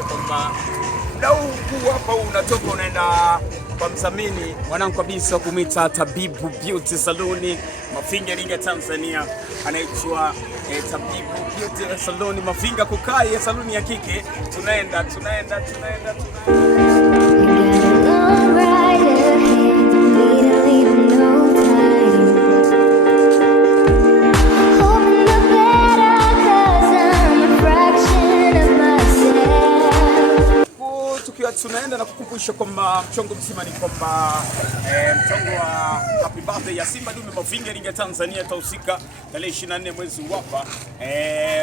nakukumbusha kwamba mdau huu hapa unatoka unaenda kwa mdhamini mwanangu kabisa kumita Tabibu Beauty Salon Mafinga Iringa Tanzania, anaitwa Tabibu Beauty Salon Mafinga kukai ya saluni ya kike. Tunaenda tunaenda na kukumbusha kwamba mchongo mzima ni kwamba mchongo wa Happy Birthday ya Simba Dume Mafinga Iringa Tanzania itahusika tarehe 24 mwezi hapa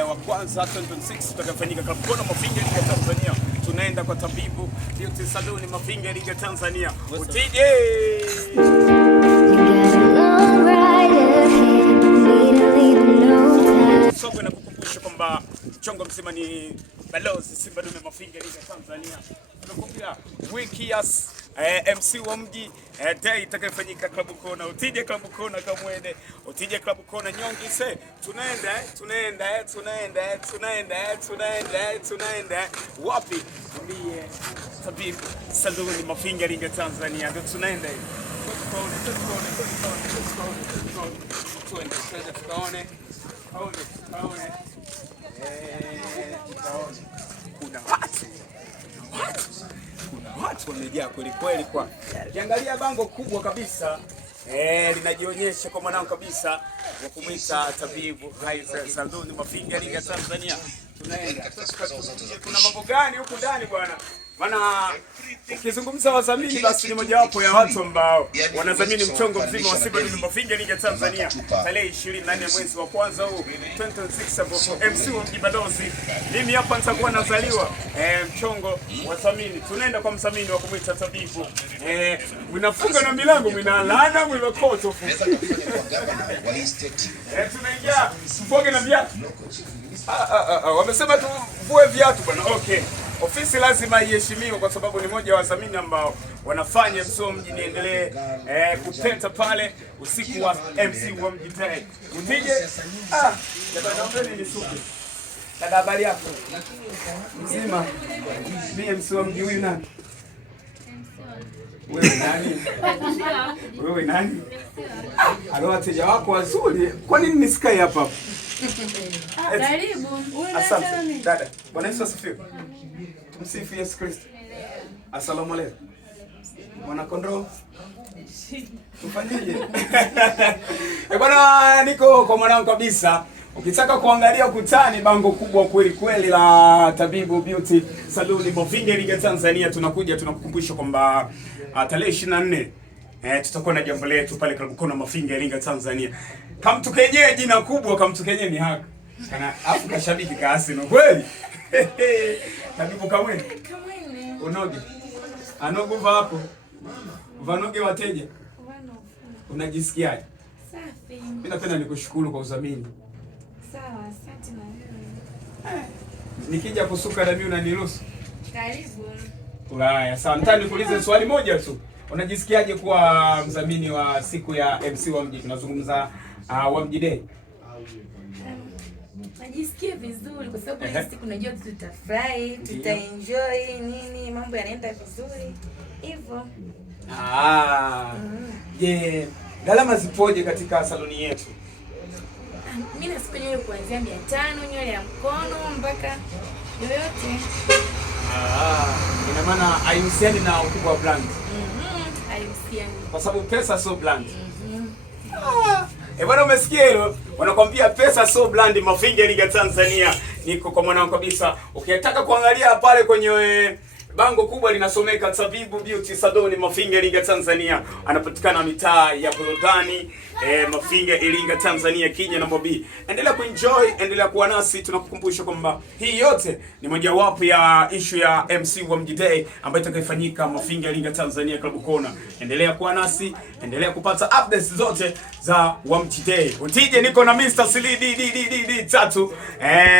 wa kwanza 2026 utakafanyika Club Mafinga Iringa Tanzania. Tunaenda kwa Tabibu Beauty Salon Mafinga Iringa Tanzania. Utije soko na kukumbusha kwamba mchongo mzima ni balozi Simba Dume Mafinga Iringa Tanzania. Tunakuambia wiki ya MC wa mji day itakayofanyika Club Kona. Utije Club Kona kamwende, utije Club Kona nyongi se. Tunaenda wapi? Ndiye Tabibu Salon Mafinga Iringa Tanzania. Ndio tunaenda hivi. Tuone. Kuna watu wamejaa kweli kweli. Kwa kiangalia bango kubwa kabisa linajionyesha kwa mwanangu kabisa wa kumwita Tabibu Salon Mafinga Iringa Tanzania. Tunaenda. Kuna mambo gani huku ndani bwana? Maana ukizungumza wadhamini basi ni mojawapo ya watu ambao wanadhamini mchongo mzima wa Simba Dume Mafinga Iringa Tanzania tarehe 24 mwezi wa kwanza huu 2026 ambapo MC wa mji balozi mimi hapa nitakuwa nazaliwa mchongo wa dhamini. Tunaenda kwa mdhamini wa kumwita Tabibu unafunga na milango minalana mwimekoto tunaingia mpoge na viatu wamesema tuvue viatu bwana. Okay, ofisi lazima iheshimiwe kwa sababu ni moja wa wadhamini ambao wanafanya MC wa mji niendelee kupeta pale usiku wa MC wa mji day. Utije naomba nisuke. Dada, habari yako? Mzima. Mimi MC wa mji huyu nani? Wewe nani? Halo, wateja wako wazuri. Kwa nini nisikae hapa? Karibu. Asante. Dada, Bwana Yesu asifiwe. Tumsifu Yesu Kristo. Asalamu alaykum. Mwana kondoo. Tufanyeje? Bwana, niko kwa mwanangu kabisa. Ukitaka kuangalia ukutani bango kubwa kweli kweli la Tabibu Beauty Salon Mafinga Iringa Tanzania, tunakukumbusha kwamba tarehe 24 tutakuwa na jambo letu pale Club Kona Mafinga Iringa Tanzania. Kamtukenye jina kubwa, kamtukenye ni haka. Kana afu kashabiki ka Arsenal kweli. Tabibu kamwene. Unoge. Anogo vako. Vanoge wateja. Unajisikiaje? Safi. Mimi napenda nikushukuru kwa udhamini. Sawa, asante na wewe. Nikija kusuka na mimi unaniruhusu? Karibu. Haya, sawa. Nataka nikuulize swali moja tu. Unajisikiaje kuwa mdhamini wa siku ya MC wa mji? Tunazungumza wa mji day. Najisikia vizuri kwa sababu hii siku najua tutafurahi, tutaenjoy nini, mambo yanaenda vizuri. Hivyo. Je, gharama zipoje katika saloni yetu? Mimi nasikia nywele kuanzia 500, nywele ya mkono mpaka yoyote. Ina maana haihusiani na ukubwa wa brand. Haihusiani. Kwa sababu pesa sio brand. Bwana, umesikia hilo? Wanakuambia pesa sio brand. Mafinga Iringa Tanzania. Niko kwa mwanangu kabisa. Ukitaka kuangalia pale kwenye bango kubwa linasomeka Tabibu Beauty Salon Mafinga Iringa Tanzania. Anapatikana mitaa ya burudani Mafinga Iringa Tanzania, Kenya na Mobi. Endelea kuenjoy, endelea kuwa nasi. Tunakukumbusha kwamba hii yote ni mojawapo ya issue ya MC wa mji day ambayo itakayofanyika Mafinga Iringa Tanzania Club Kona. Endelea kuwa nasi, endelea kupata updates zote za wa mji day. Utije, niko na Mr. Silidi tatu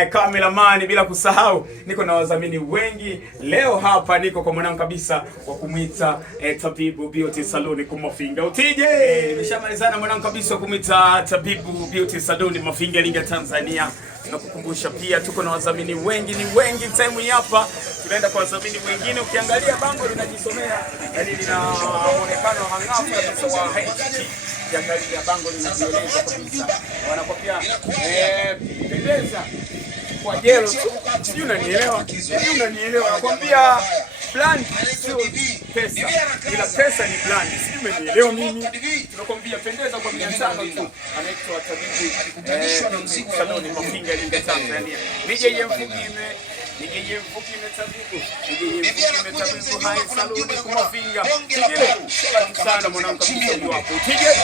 cameraman, bila kusahau niko na wadhamini wengi leo hapa. Niko kwa mwanangu kabisa wa kumwita Tabibu Beauty Salon Mafinga. Utije, nimeshamalizana mwanangu kabisa kumwita Tabibu Beauty Salon Mafinga Iringa Tanzania. Tunakukumbusha pia tuko na wadhamini wengi, ni wengi time hii hapa. Tunaenda kwa wadhamini wengine. Ukiangalia bango linajisomea, yani lina muonekano hangafu kabisa wa HT. Ukiangalia bango linajieleza kabisa. Wanakwambia pendeza kwa jelo tu. Sijui unanielewa? Sijui unanielewa? Nakwambia brand sio pesa, ila pesa ni brand. Sijui umenielewa mimi? Tunakwambia pendeza kwa 500 tu. Anaitwa Tabibu Sadoni Mafinga Iringa Tanzania. DJ Mfugime tabibu. DJ tabibu hai saluni kwa Mafinga. Tigile sana mwanangu kabisa, ndio hapo. Tigile